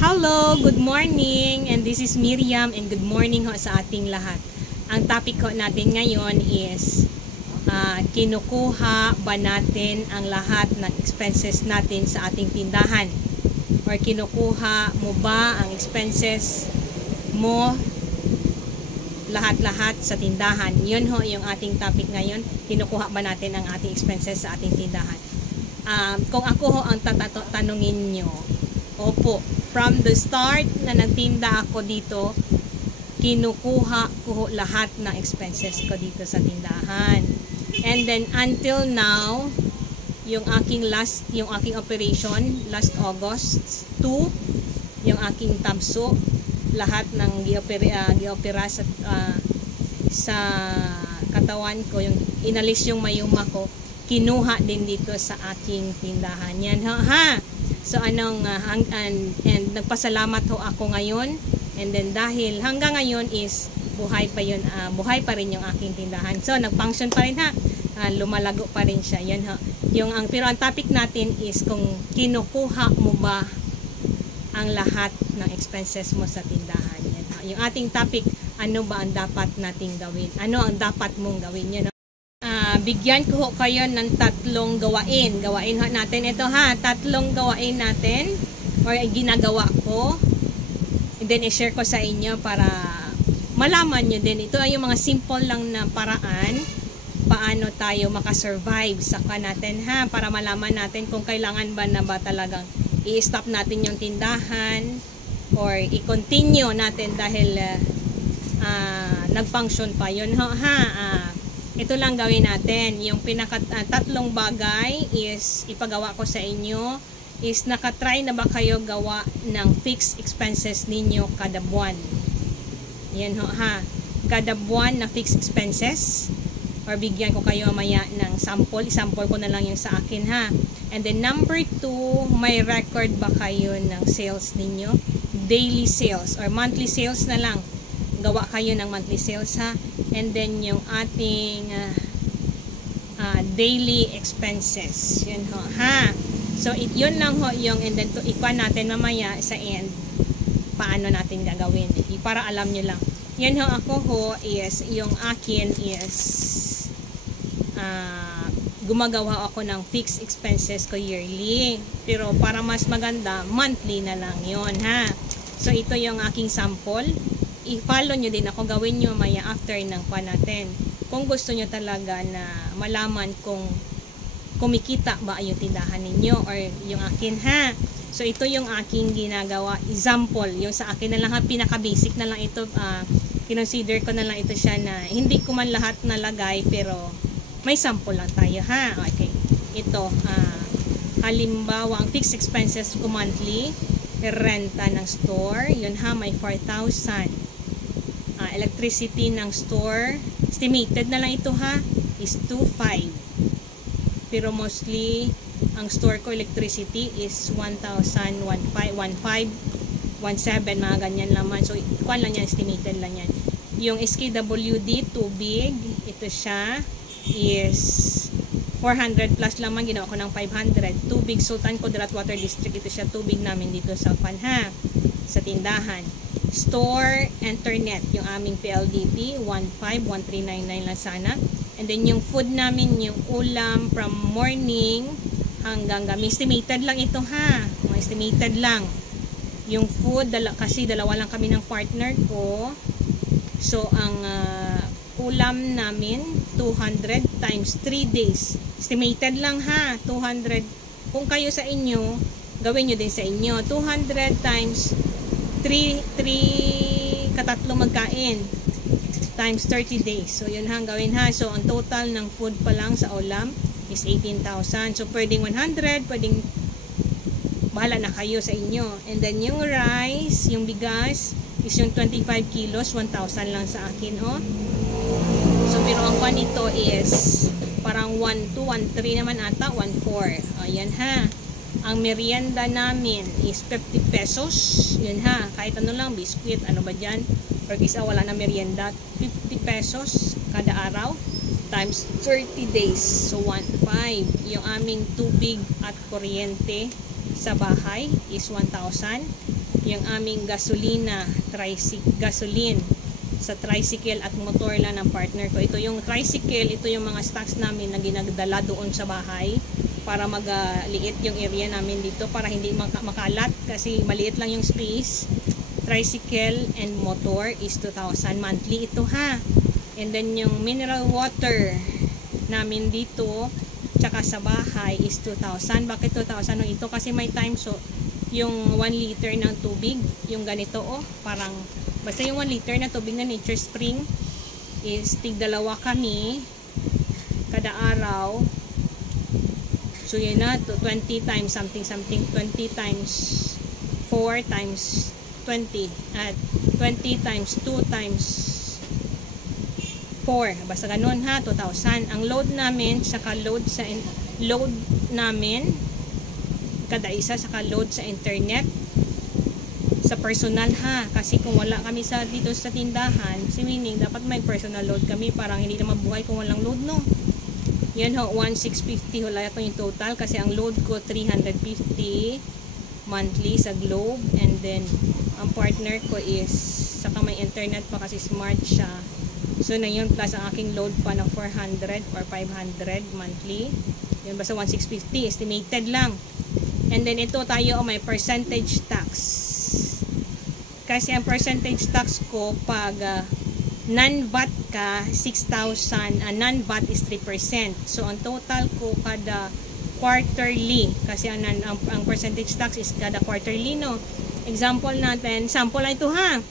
Hello, good morning, and this is Miriam, and good morning ho sa ating lahat. Ang topic ho natin ngayon is kinukuha ba natin ang lahat ng expenses natin sa ating tindahan? Or kinukuha mo ba ang expenses mo lahat-lahat sa tindahan? Yun ho yung ating topic ngayon. Kinukuha ba natin ang ating expenses sa ating tindahan? Kung ako ho ang tatanungin nyo, opo, from the start na nagtinda ako dito, kinukuha ko lahat ng expenses ko dito sa tindahan. And then until now, yung aking operation last August 2, yung aking tabso, lahat ng giopera sa katawan ko, yung inalis yung mayuma ko, kinuha din dito sa aking tindahan. Yan ha. So and nagpasalamat ho ako ngayon, and then dahil hanggang ngayon is buhay pa rin yung aking tindahan. So nag-function pa rin ha. Lumalago pa rin siya. Yan ha. Pero ang topic natin is kung kinukuha mo ba ang lahat ng expenses mo sa tindahan. Yan ha. Yung ating topic, ano ba ang dapat nating gawin? Ano ang dapat mong gawin? Yan ha. Bigyan ko kayo ng tatlong gawain. Gawain natin ito ha. Tatlong gawain natin or ginagawa ko. And then i-share ko sa inyo para malaman nyo din. Ito ay yung mga simple lang na paraan paano tayo makasurvive sa natin ha. Para malaman natin kung kailangan ba na ba talagang i-stop natin yung tindahan or i-continue natin dahil nag-function pa yun ha. Ito lang gawin natin. Yung tatlong bagay is ipagawa ko sa inyo is nakatry na ba kayo gawa ng fixed expenses ninyo kada buwan? Yan ho ha. Kada buwan na fixed expenses, or bigyan ko kayo maya ng sample. I-sample ko na lang yung sa akin ha. And then number 2, may record ba kayo ng sales ninyo? Daily sales or monthly sales na lang. Gawa kayo ng monthly sales ha. And then yung ating daily expenses. Yun ho ha. So yun lang ho yung, and then ikuha natin mamaya sa end paano natin gagawin. Para alam nyo lang. Yan ho ako ho is yung akin is gumagawa ako ng fixed expenses ko yearly. Pero para mas maganda, monthly na lang yun ha. So ito yung aking sample. I-follow nyo din ako, gawin nyo maya after ng pa natin. Kung gusto nyo talaga na malaman kung kumikita ba yung tindahan ninyo or yung akin ha. So ito yung aking ginagawa. Example, yung sa akin na lang ha, pinaka-basic na lang ito. Kinonsider ko na lang ito siya na hindi ko man lahat nalagay pero may sample lang tayo ha. Okay. Ito, halimbawa, ang fixed expenses ko monthly, renta ng store, yun ha, may 4,000. Electricity ng store, estimated na lang ito ha, is 2,500. Pero mostly, ang store ko electricity is 1,000, 1,500, 1,700, mga ganyan naman. So, kuwan lang yan, estimated lang yan. Yung SKWD, tubig, ito siya, is 400 plus lamang, ginawa ko ng 500. Tubig, Sultan Kudarat Water District, ito siya, tubig namin dito sa Panha, sa tindahan. Store, internet, yung aming PLDT, 15,1399 lang sana. And then yung food namin, yung ulam from morning hanggang gabi. Estimated lang ito ha. Estimated lang. Yung food, kasi dalawa lang kami ng partner ko. So, ang ulam namin, 200 times 3 days. Estimated lang ha. 200. Kung kayo sa inyo, gawin nyo din sa inyo. 200 times 3 katatlo magkain times 30 days. So, yun hang gawin ha. So, ang total ng food pa lang sa ulam is 18,000. So, pwedeng 100, pwedeng bahala na kayo sa inyo. And then, yung rice, yung bigas, is yung 25 kilos, 1,000 lang sa akin, oh. So, pero ang pan nito is parang 1,2, 1,3 naman ata, 1,4. Ayan ha. Ang merienda namin is 50 pesos. Yun ha. Kahit ano lang, biskuit, ano ba dyan. Or isa wala na merienda. 50 pesos kada araw. Times 30 days. So, 1,500. Yung aming tubig at kuryente sa bahay is 1,000. Yung aming gasolina, gasoline sa tricycle at motor lang ng partner ko. Ito yung tricycle, ito yung mga stocks namin na ginagdala doon sa bahay para magliit yung area namin dito para hindi makalat kasi maliit lang yung space. Tricycle and motor is 2,000 monthly ito ha. And then yung mineral water namin dito tsaka sa bahay is 2,000. Bakit 2,000? No, ito kasi may time, so yung 1 liter ng tubig, yung ganito parang basta yung 1 liter na tubig na Nature Spring is tig-2 kami kada araw. So yun na to 20 times something 20 times 4 times 20 at 20 times 2 times 4 basta ganun ha, 2,000 ang load namin saka load namin kada isa saka load sa internet sa personal ha, kasi kung wala kami dito sa tindahan, meaning dapat may personal load kami, parang hindi na mabuhay kung walang load no. Yan ho, 1,650 wala ito yung total kasi ang load ko 350 monthly sa Globe, and then ang partner ko is saka may internet pa kasi smart siya, so na yun plus ang aking load pa na 400 or 500 monthly. Yan basta 1,650 estimated lang. And then ito tayo may percentage tax. Kasi ang percentage tax ko pag non-VAT ka 6,000, non-VAT is 3%. So ang total ko kada quarterly kasi ang percentage tax is kada quarterly no. Example natin, sample lang ito ha.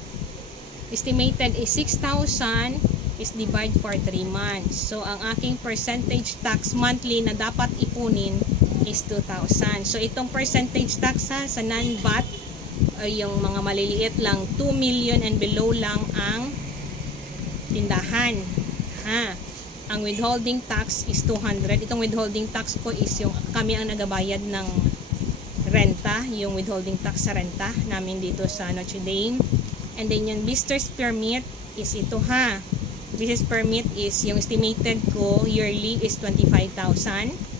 Estimated is 6,000 is divided for 3 months. So ang aking percentage tax monthly na dapat ipunin is 2,000. So itong percentage tax ha, sa non-VAT ay yung mga maliliit lang, 2 million and below lang ang tindahan ha. Ang withholding tax is 200. Itong withholding tax ko is yung kami ang nagabayad ng renta, yung withholding tax sa renta namin dito sa Notre Dame. And then yung business permit is ito ha. Business permit is yung estimated ko yearly is 25,000.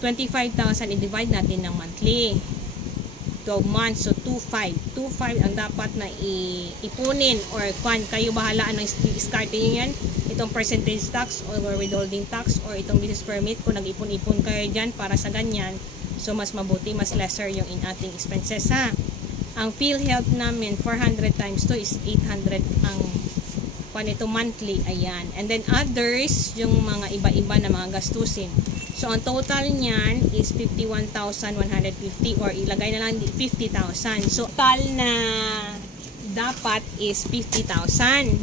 25,000 i-divide natin ng monthly. 12 months, so 2,500 ang dapat na ipunin or kayo bahala anong iskarte nyo yan, itong percentage tax or withholding tax or itong business permit kung nag-ipon-ipon kayo dyan para sa ganyan, so mas mabuti, mas lesser yung ating expenses ha. Ang PhilHealth namin 400 times 2 is 800 ang panito monthly, ayan. And then others, yung mga iba-iba na mga gastusin. So, ang total niyan is 51,150 or ilagay na lang 50,000. So, total na dapat is 50,000.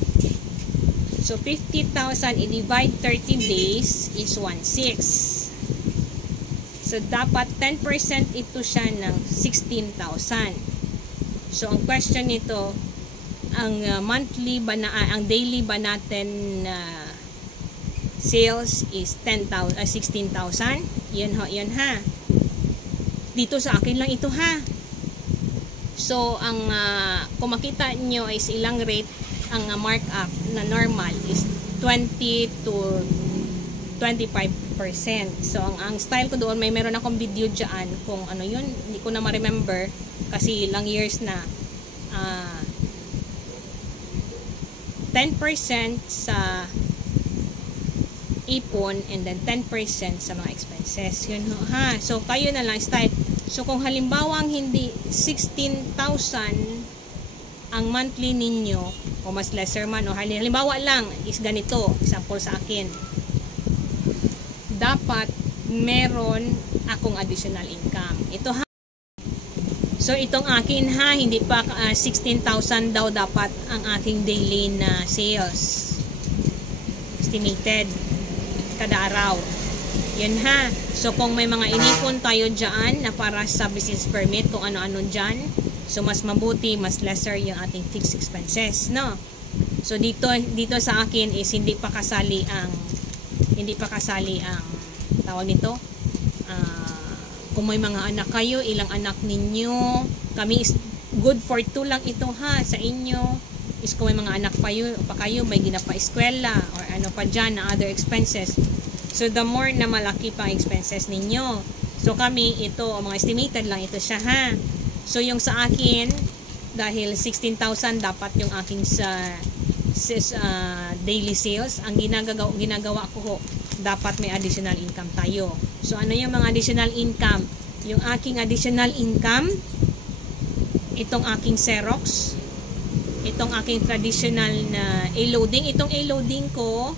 So, 50,000 i-divide 30 days is 1,600. So, dapat 10% ito siya ng 16,000. So, ang question nito, ang monthly ba na, ang daily ba natin sales is 16,000. Yan ha. Dito sa akin lang ito ha. So ang kung makita nyo is ilang rate ang markup na normal is 20 to 25%. So ang style ko doon, meron akong video dyan kung ano yun, hindi ko na ma-remember kasi ilang years na. 10% sa ipon and then 10% sa mga expenses. Yun ha. So kayo na lang style. So kung halimbawa hindi 16,000 ang monthly ninyo o mas lesser man o halimbawa lang is ganito, example sa akin. Dapat meron akong additional income. Ito ha. So itong akin ha, hindi pa 16,000 daw dapat ang aking daily na sales. Estimated kada araw. Yan ha. So kung may mga inipon tayo dyan na para sa business permit, kung ano-ano dyan, so mas mabuti, mas lesser yung ating fixed expenses, no? So dito sa akin is hindi pa kasali ang tawag nito, kung may mga anak kayo, ilang anak ninyo, kami is good for 2 lang ito ha. Sa inyo is kung may mga anak pa kayo, may ginapa-eskwela or ano pa dyan na other expenses. So the more na malaki pa expenses ninyo. So So kami, ito, mga estimated lang ito siya ha. So yung sa akin, dahil 16,000 dapat yung aking daily sales, ang ginagawa ko, dapat may additional income tayo. So ano yung mga additional income? Yung aking additional income, itong aking Xerox, itong aking traditional na A-loading. Itong A-loading ko,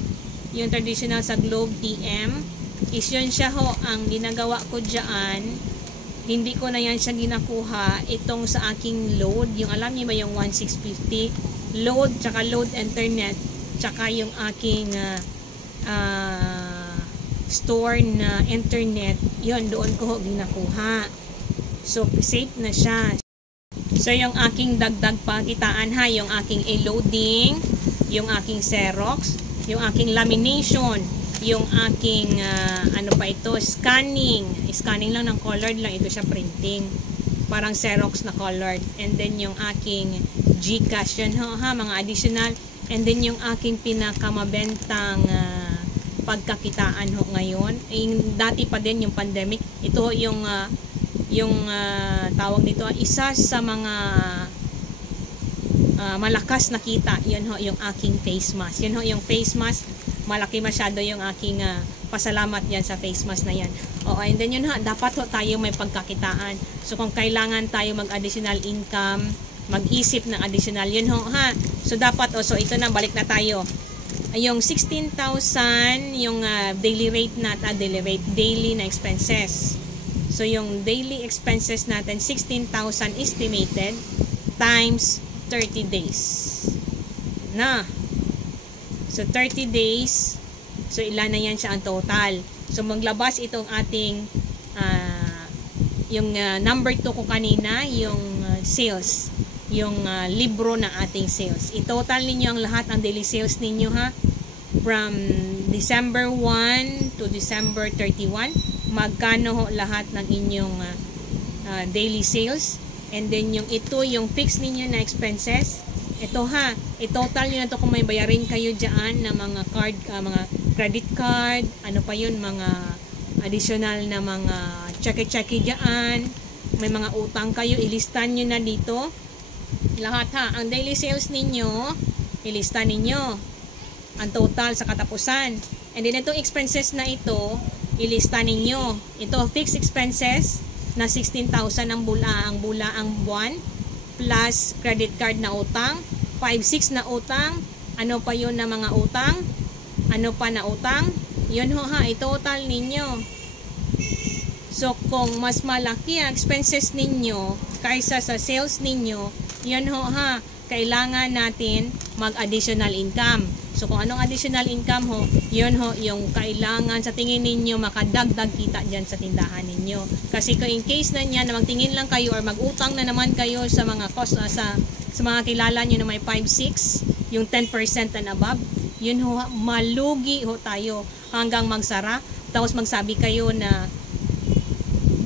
yung traditional sa Globe TM, is yun siya ho, ang ginagawa ko dyan. Hindi ko na yan siya ginakuha. Itong sa aking load, yung alam niyo ba yung 1650, load, tsaka load internet, tsaka yung aking store na internet, yun, doon ko ho ginakuha. So, safe na siya. So, yung aking dagdag pakitaan ha, yung aking A-loading, yung aking Xerox, yung aking lamination, yung aking, ano pa ito, scanning lang ng colored lang, ito siya printing, parang Xerox na colored, and then yung aking GCash, yun ha, mga additional, and then yung aking pinakamabentang pagkakitaan ho ngayon, dati pa din yung pandemic, ito yung tawag nito, isa sa mga malakas na kita, yun ho, yung aking face mask, yun ho, yung face mask, malaki masyado yung aking pasalamat yan sa face mask na yan. Oo, and then yun ha, dapat ho tayo may pagkakitaan. So kung kailangan tayo mag-additional income, mag-isip ng additional, yun ho ha. So dapat, so ito na, balik na tayo. Yung 16,000, yung daily na expenses. So yung daily expenses natin, 16,000 estimated times 30 days. Na. So 30 days, so ilan na yan siya ang total. So maglabas itong ating yung number 2 ko kanina, yung sales, yung libro ng ating sales. I-total ninyo ang lahat ng daily sales ninyo ha, from December 1 to December 31, magkano ho lahat ng inyong daily sales, and then yung ito, yung fix ninyo na expenses, ito ha, i-total nyo na to kung may bayarin kayo dyan na mga card, mga credit card, ano pa yun, mga additional na mga cheque-cheque dyan, may mga utang kayo, ilistan nyo na dito lahat ha. Ang daily sales ninyo, ilista ninyo ang total sa katapusan, and then itong expenses na ito, ilista ninyo. Ito fixed expenses na 16,000 ang buwan, plus credit card na utang, 5-6 na utang, ano pa yun na mga utang, ano pa na utang, yun ho ha, i-total ninyo. So kung mas malaki ang expenses ninyo kaysa sa sales ninyo, yun ho ha, kailangan natin mag-additional income. So kung anong additional income ho, yun ho, yung kailangan sa tingin ninyo makadagdag kita dyan sa tindahan ninyo. Kasi kung in case na niya na magtingin lang kayo or mag-utang na naman kayo sa mga cost, sa mga kilala nyo na may 5-6, yung 10% and above, yun ho, malugi ho tayo hanggang magsara. Tapos magsabi kayo na,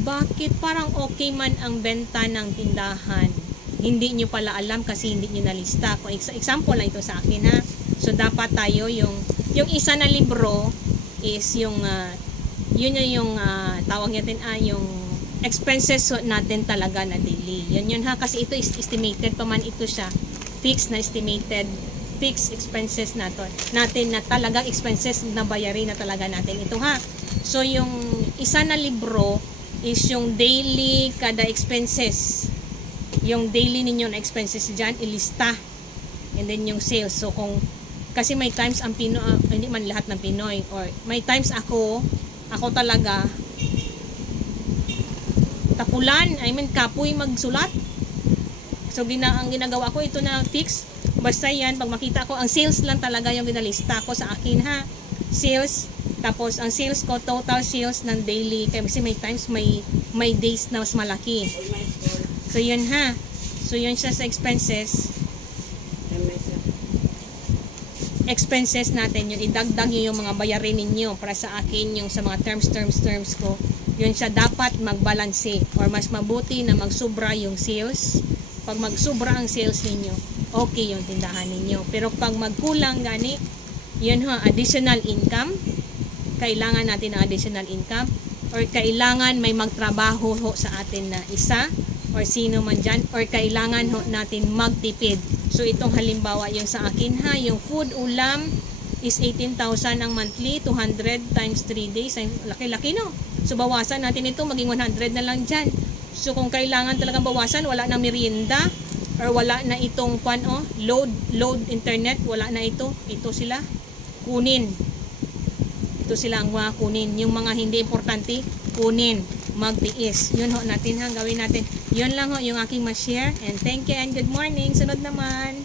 bakit parang okay man ang benta ng tindahan? Hindi nyo pala alam kasi hindi nyo nalista. Kung example lang ito sa akin ha. So dapat tayo yung isa na libro is yung yun yung tawag natin yung expenses natin talaga na daily. Yun ha, kasi ito is estimated pa man ito siya. Fixed na estimated, fixed expenses natin na talagang expenses na bayarin na talaga natin ito ha. So yung isa na libro is yung daily kada expenses. Yung daily ninyo na expenses dyan, ilista. And then yung sales. So kung kasi may times ang Pinoy, hindi man lahat ng Pinoy, or may times ako talaga tapulan, kapoy magsulat. So ang ginagawa ko, ito na fix, basta yan, pag makita ko, ang sales lang talaga yung ginalista ko sa akin ha, sales, tapos ang sales ko, total sales ng daily, kasi may times may days na mas malaki. So yun ha, so yun siya sa expenses natin, yun idagdag yung mga bayarin ninyo para sa akin, yung sa mga terms ko, yun siya dapat magbalanse, or mas mabuti na magsubra yung sales. Pag magsubra ang sales ninyo, okay yung tindahan ninyo. Pero pag magkulang gani, yun ha, additional income, kailangan natin ng additional income, or kailangan may magtrabaho ho sa atin na isa or sino man dyan, or kailangan ho natin magtipid. So itong halimbawa yung sa akin ha, yung food ulam is 18,000 ang monthly, 200 times 3 days, ay laki-laki no. So bawasan natin ito, maging 100 na lang dyan. So kung kailangan talagang bawasan, wala na merienda, or wala na itong load internet, wala na ito sila kunin, ito sila ang mga kunin, yung mga hindi importante kunin, magtiis, yun ho natin ha, gawin natin, yun lang ho yung aking ma-share, and thank you and good morning. Sunod naman.